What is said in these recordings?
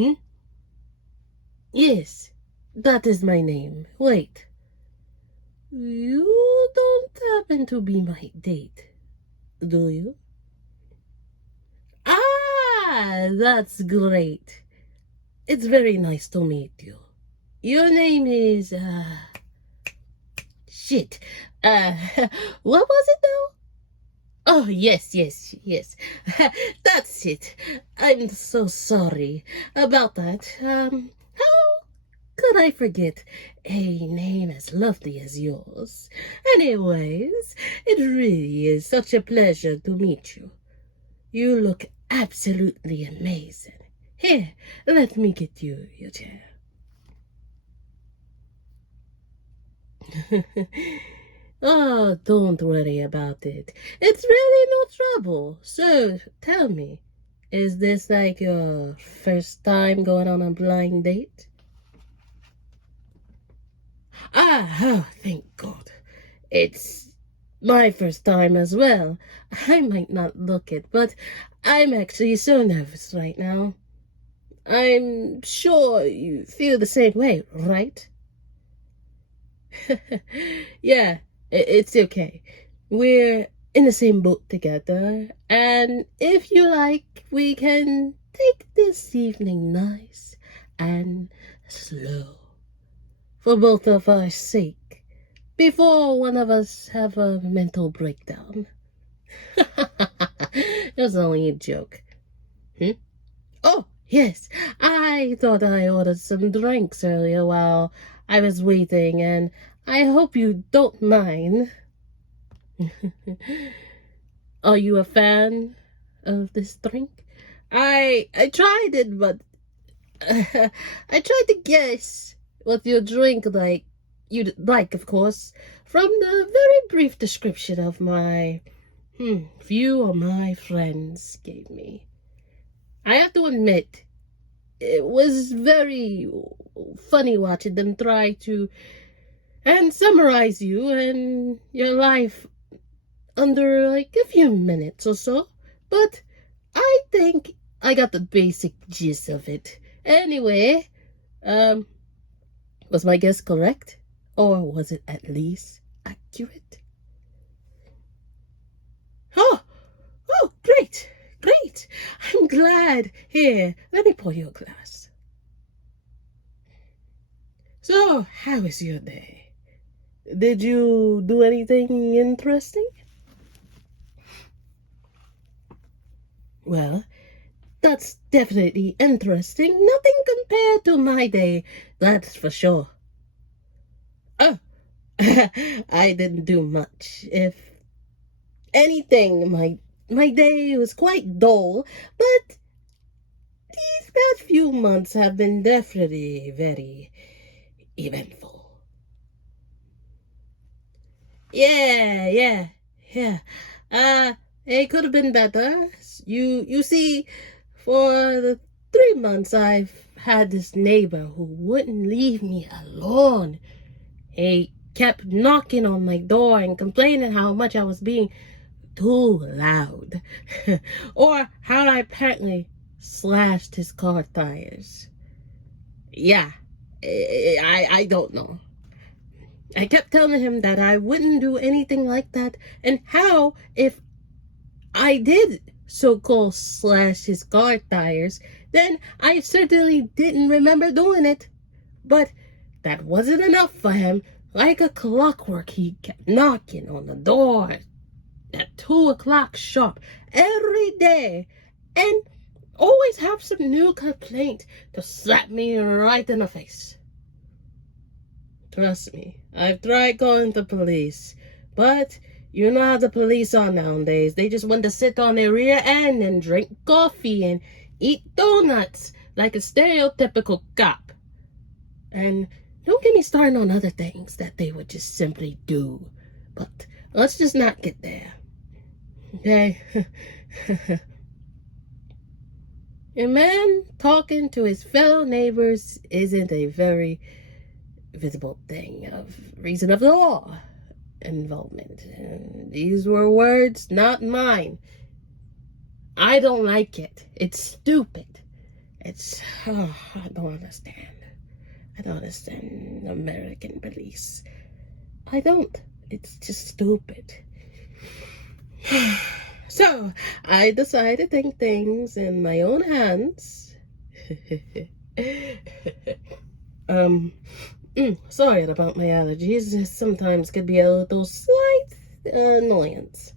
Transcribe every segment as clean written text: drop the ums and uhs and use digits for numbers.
Hmm? Yes, that is my name. Wait. You don't happen to be my date, do you? Ah, that's great. It's very nice to meet you. Your name is, shit. Uh, what was it now? Oh, yes. That's it. I'm so sorry about that. How could I forget a name as lovely as yours? Anyways, it really is such a pleasure to meet you. You look absolutely amazing. Here, let me get you your chair. Oh, don't worry about it. It's really no trouble. So, tell me, is this like your first time going on a blind date? Oh, thank God. It's my first time as well. I might not look it, but I'm actually so nervous right now. I'm sure you feel the same way, right? Yeah, it's okay. We're in the same boat together, and if you like, we can take this evening nice and slow for both of our sake before one of us have a mental breakdown. It was only a joke. Hmm? Oh, yes, I thought I ordered some drinks earlier while I was waiting, and I hope you don't mind. Are you a fan of this drink? I tried it, but I tried to guess what your drink you'd like, of course, from the very brief description of my few of my friends gave me. I have to admit, it was very funny watching them try to and summarize you and your life under like a few minutes or so. But I think I got the basic gist of it. Anyway, um, was my guess correct? Or was it at least accurate? Oh, great. I'm glad. Here, let me pour you a glass. So, how is your day? Did you do anything interesting? Well, that's definitely interesting. Nothing compared to my day, that's for sure. Oh, I didn't do much. If anything, my day was quite dull, but these past few months have been definitely very eventful. Yeah. Uh, it could have been better. You see, for the 3 months I've had this neighbor who wouldn't leave me alone. He kept knocking on my door and complaining how much I was being too loud. Or how I apparently slashed his car tires. Yeah, I don't know. I kept telling him that I wouldn't do anything like that, and how if I did so-called slash his car tires, then I certainly didn't remember doing it. But that wasn't enough for him. Like a clockwork, he kept knocking on the door at 2 o'clock sharp every day, and always have some new complaint to slap me right in the face. Trust me, I've tried calling the police, but you know how the police are nowadays. They just want to sit on their rear end and drink coffee and eat donuts like a stereotypical cop. And don't get me started on other things that they would just simply do. But let's just not get there. Okay? A man talking to his fellow neighbors isn't a very visible thing of reason of the law involvement. And these were words, not mine. I don't like it. It's stupid. I don't understand. I don't understand American police. I don't. It's just stupid. So, I decided to take things in my own hands. um, Sorry about my allergies. Sometimes could be a little slight annoyance.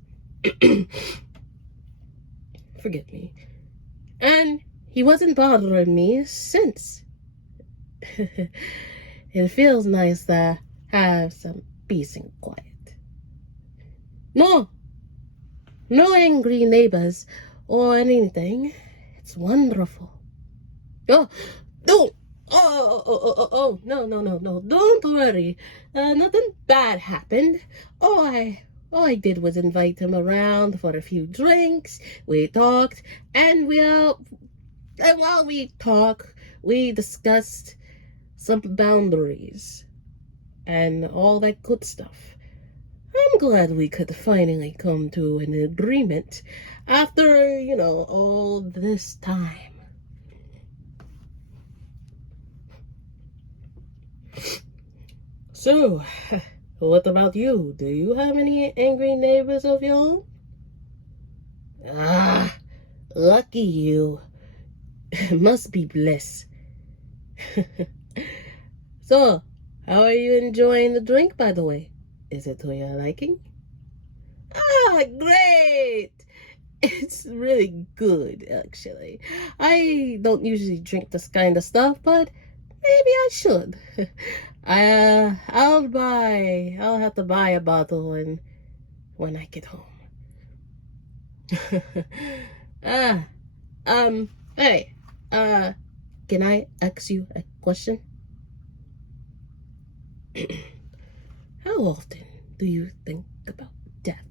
Forgive me. And he wasn't bothering me since. It feels nice to have some peace and quiet. No, no angry neighbors or anything. It's wonderful. Oh, don't. No. Don't worry. Nothing bad happened. All I did was invite him around for a few drinks. We talked, and while we talked, we discussed some boundaries and all that good stuff. I'm glad we could finally come to an agreement after, all this time. So, what about you? Do you have any angry neighbors of your own? Ah, lucky you. Must be bliss. So, how are you enjoying the drink, by the way? Is it to your liking? Ah, great! It's really good, actually. I don't usually drink this kind of stuff, but maybe I should. I'll have to buy a bottle when I get home. Ah, hey, can I ask you a question? How often do you think about death?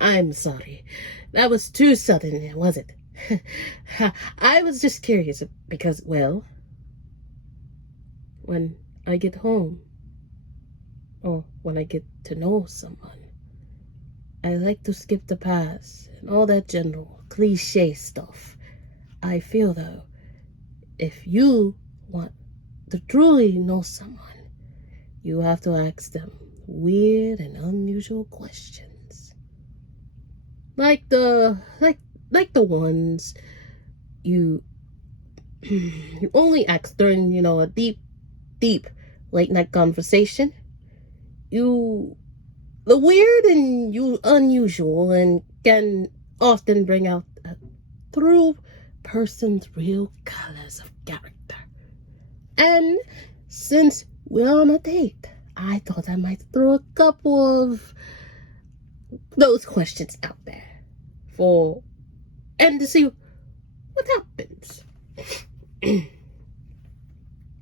I'm sorry. That was too sudden, was it? I was just curious because, well, when I get home, or when I get to know someone, I like to skip the past and all that general cliche stuff. I feel, though, if you want to truly know someone, you have to ask them weird and unusual questions. Like the ones you you only ask during, a deep late night conversation. The weird and unusual and can often bring out a true person's real colors of character. And since we're on a date, I thought I might throw a couple of those questions out there and to see what happens.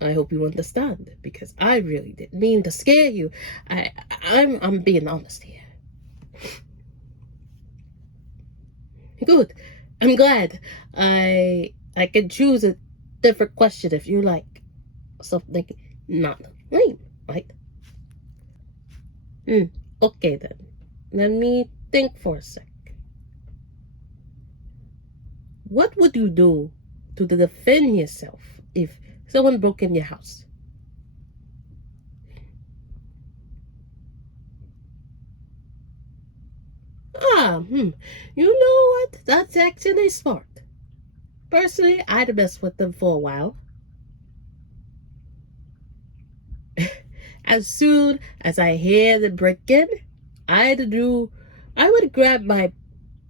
I hope you understand, because I really didn't mean to scare you. I'm being honest here. Good. I'm glad. I can choose a different question if you like something not lame, right? Okay then. Let me think for a sec. What would you do to defend yourself if someone broke in your house? You know what? That's actually smart. Personally, I'd mess with them for a while. As soon as I hear the break in, I would grab my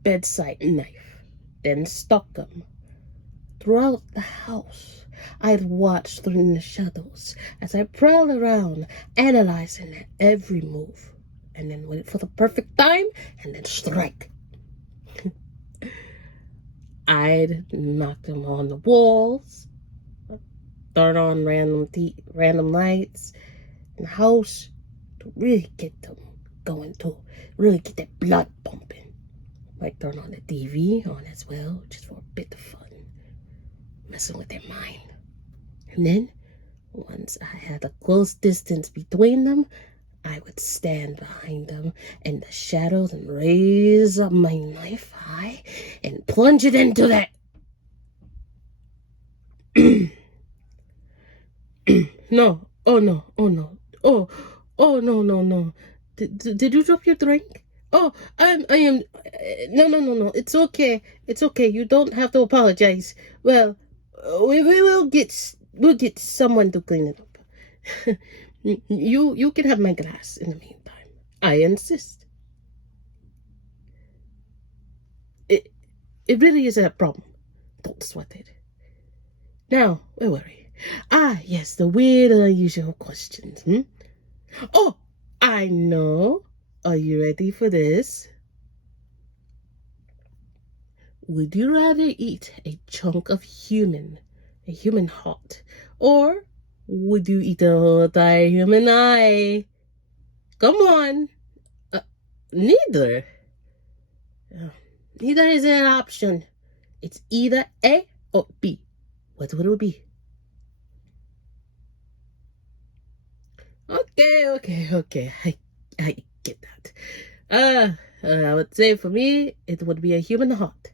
bedside knife, then stalk them throughout the house. I'd watch through the shadows as I prowl around, analyzing their every move, and then wait for the perfect time and then strike. I'd knock them on the walls, turn on random lights in the house to really get them going, to really get that blood pumping. Might turn on the TV on as well, just for a bit of fun, messing with their mind. And then, once I had a close distance between them, I would stand behind them in the shadows and raise up my knife high and plunge it into that. No. Oh, no. Oh, no. Oh, oh, no, no, no. Did you drop your drink? Oh, I am. No, no, no, no. It's okay. It's okay. You don't have to apologize. Well, we'll get someone to clean it up. You can have my glass in the meantime. I insist. It it really isn't a problem. Don't sweat it. Now, where were we? Ah, yes, the weird and unusual questions. Oh, I know. Are you ready for this? Would you rather eat a chunk of a human heart, or would you eat a whole entire human eye? Come on. Uh, neither. Uh, Neither is an option. It's either A or B. What would it be? Okay. I get that. I would say for me, it would be a human heart.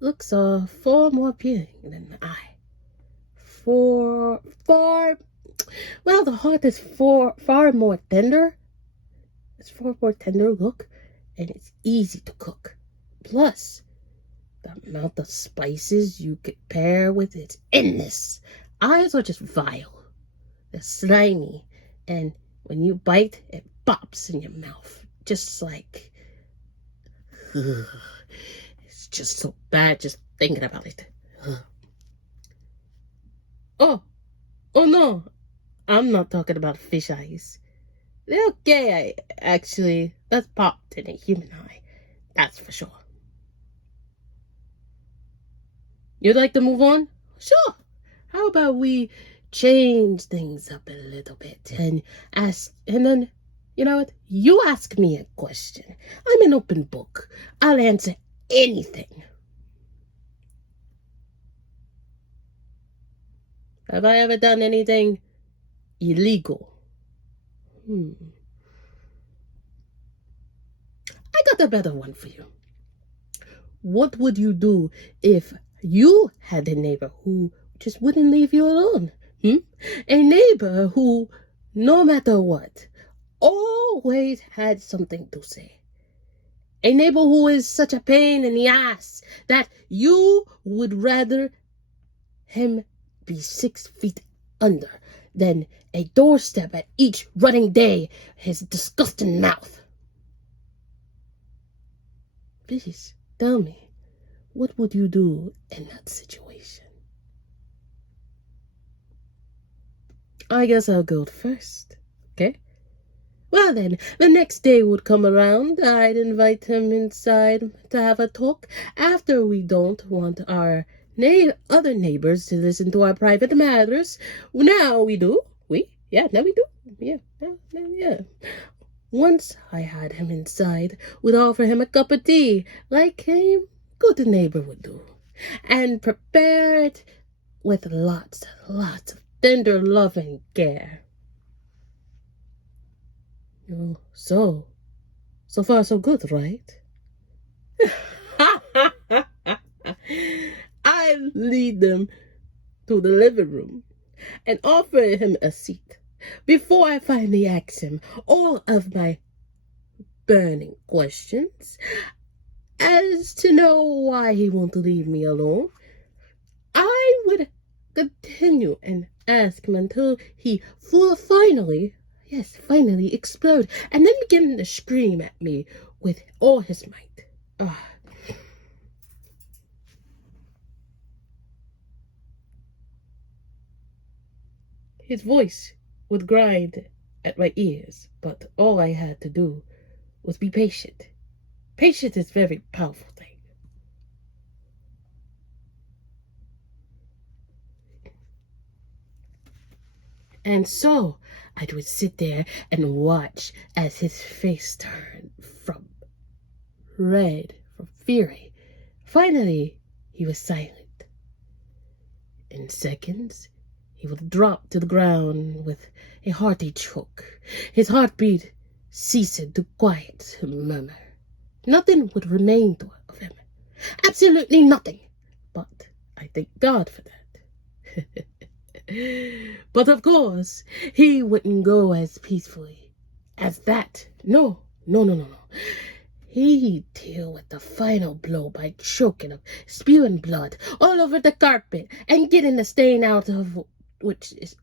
Looks are far more appealing than the eye. Far, well, the heart is far more tender. It's far more tender look, and it's easy to cook. Plus, the amount of spices you could pair with it's endless. Eyes are just vile. They're slimy, and when you bite, it pops in your mouth. Just like, ugh, it's just so bad just thinking about it. Ugh. Oh, oh no, I'm not talking about fish eyes. They're okay, actually. That's popped in a human eye. That's for sure. You'd like to move on? Sure. How about we change things up a little bit and then, you know what? You ask me a question. I'm an open book. I'll answer anything. Have I ever done anything illegal? I got a better one for you. What would you do if you had a neighbor who just wouldn't leave you alone? A neighbor who, no matter what, always had something to say. A neighbor who is such a pain in the ass that you would rather him be 6 feet under than a doorstep at each running day, his disgusting mouth. Please, tell me, what would you do in that situation? I guess I'll go first, okay? Well then, the next day would come around. I'd invite him inside to have a talk after we don't want our other neighbors to listen to our private matters. Now we do. Now we do. Yeah. Once I had him inside, would offer him a cup of tea, like a good neighbor would do, and prepare it with lots of tender love and care. Oh, so far so good, right? I lead them to the living room and offer him a seat before I finally ask him all of my burning questions as to know why he won't leave me alone. I would continue and ask him until he finally explode and then begin to scream at me with all his might. His voice would grind at my ears, but all I had to do was be patient. Patience is a very powerful thing. And so I would sit there and watch as his face turned from red from fury. Finally, he was silent. In seconds, he would drop to the ground with a hearty choke. His heartbeat ceased to quiet murmur. Nothing would remain of him. Absolutely nothing. But I thank God for that. But of course, he wouldn't go as peacefully as that. No. He'd deal with the final blow by choking him, spewing blood all over the carpet, and getting the stain out of which is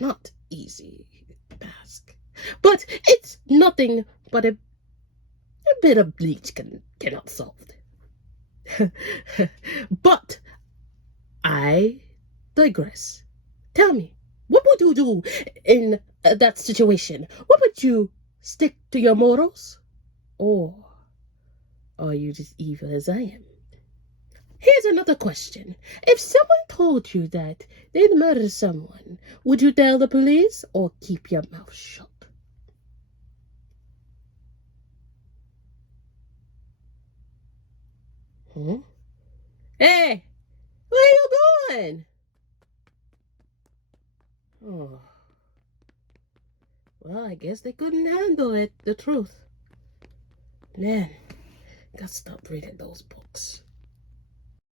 not easy task. But it's nothing but a bit of bleach cannot solve it. But I digress. Tell me, what would you do in that situation? What would you stick to your morals? Or are you just evil as I am? Here's another question. If someone told you that they'd murder someone, would you tell the police or keep your mouth shut? Hmm? Hey, where you going? Oh, well, I guess they couldn't handle it, the truth. Man, gotta stop reading those books.